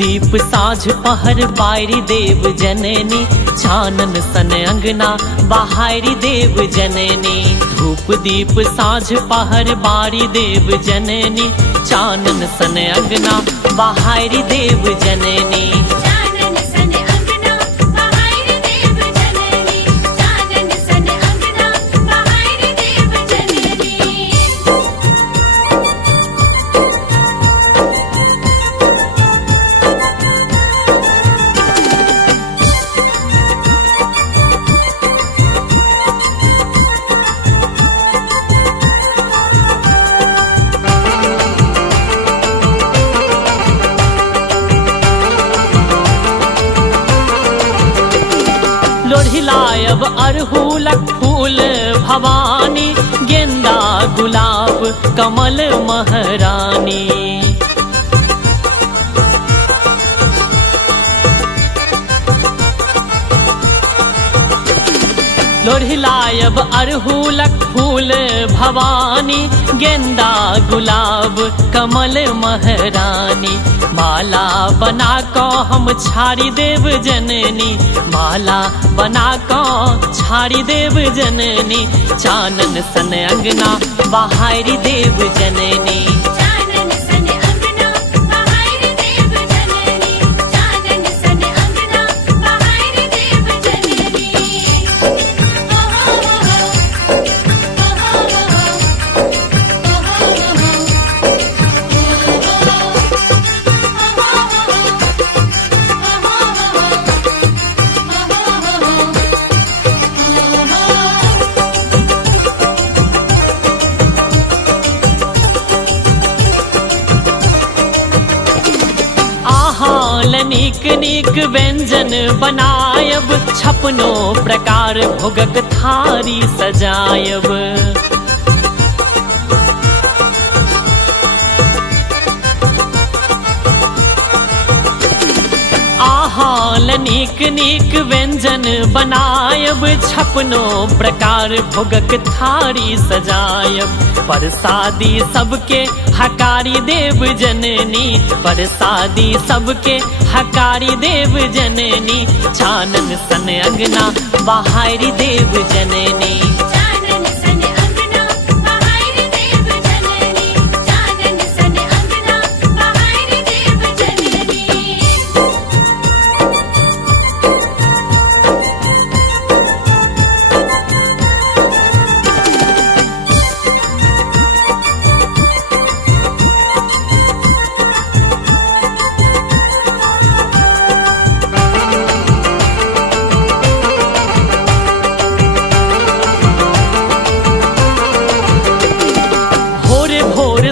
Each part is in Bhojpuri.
दीप साँझ पहर बारी देव जननी, चानन सन अंगना बहारी देव जननी। धूप दीप साँझ पहर बारी देव जननी, चानन सन अंगना बहारी देव जननी। लोढ़िलायब अरहुलक फूल भवानी, गेंदा गुलाब कमल महारानी। लोढ़िलायब अरहुलक फूल भवानी, गेंदा गुलाब कमल महारानी। माला बना को हम छाड़ी देव जननी, माला बना को छाड़ी देव जननी। चानन सन अंगना बहारी देव जननी। नीक नीक व्यंजन बनायब, छपनो प्रकार भोगक थारी सजायब। आहाल नीक नीक व्यंजन बनायब, छपनो प्रकार भोगक थारी सजायब। परसादी सबके हकारी देव जननी, परसादी सबके हकारी देव जननी। चानन सन अंगना बहारी देव जननी।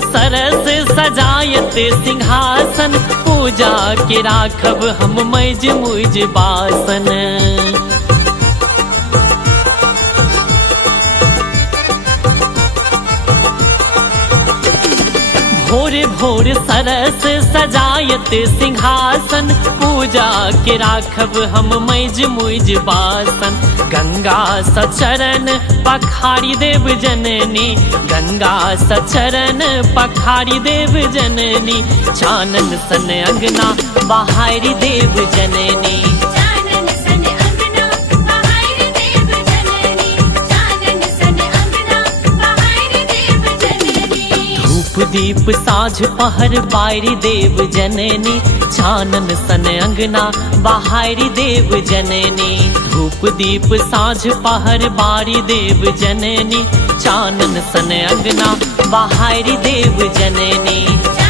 सरस सजायत सिंहासन, पूजा के राखब हम मैज मुज बासन। भोर भोर सरस सजायत सिंहासन, पूजा के राखब हम मैज मुज बासन। गंगा सचरण पखारी देव जननी, गंगा सचरण पखारी देव जननी। चानन सन अंगना बहारी देव जननी। दीप साँझ पहर बारी देव जननी, चानन सन अंगना बहारी देव जननी। धूप दीप साँझ पहर बारी देव जननी, चानन सन अंगना बहारी देव जननी।